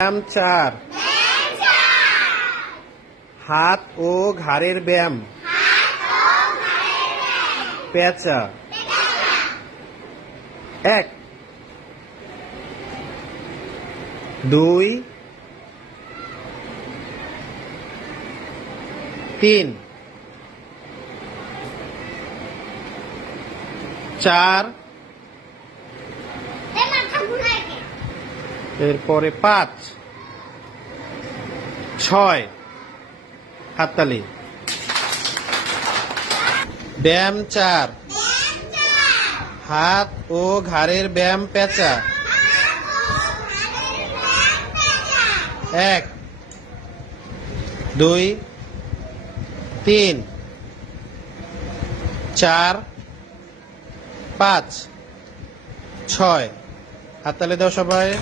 ব্যায়াম চার। হাত ও ঘাড়ের ব্যায়াম। পেঁচা। এক। দুই। তিন। চার। এরপরে পাঁচ, ছয়, হাততালি। ব্যায়াম চার। হাত ও ঘাড়ের ব্যায়াম পেঁচা। এক, দুই, তিন, চার, পাঁচ, ছয়। হাততালি দাও সবাই।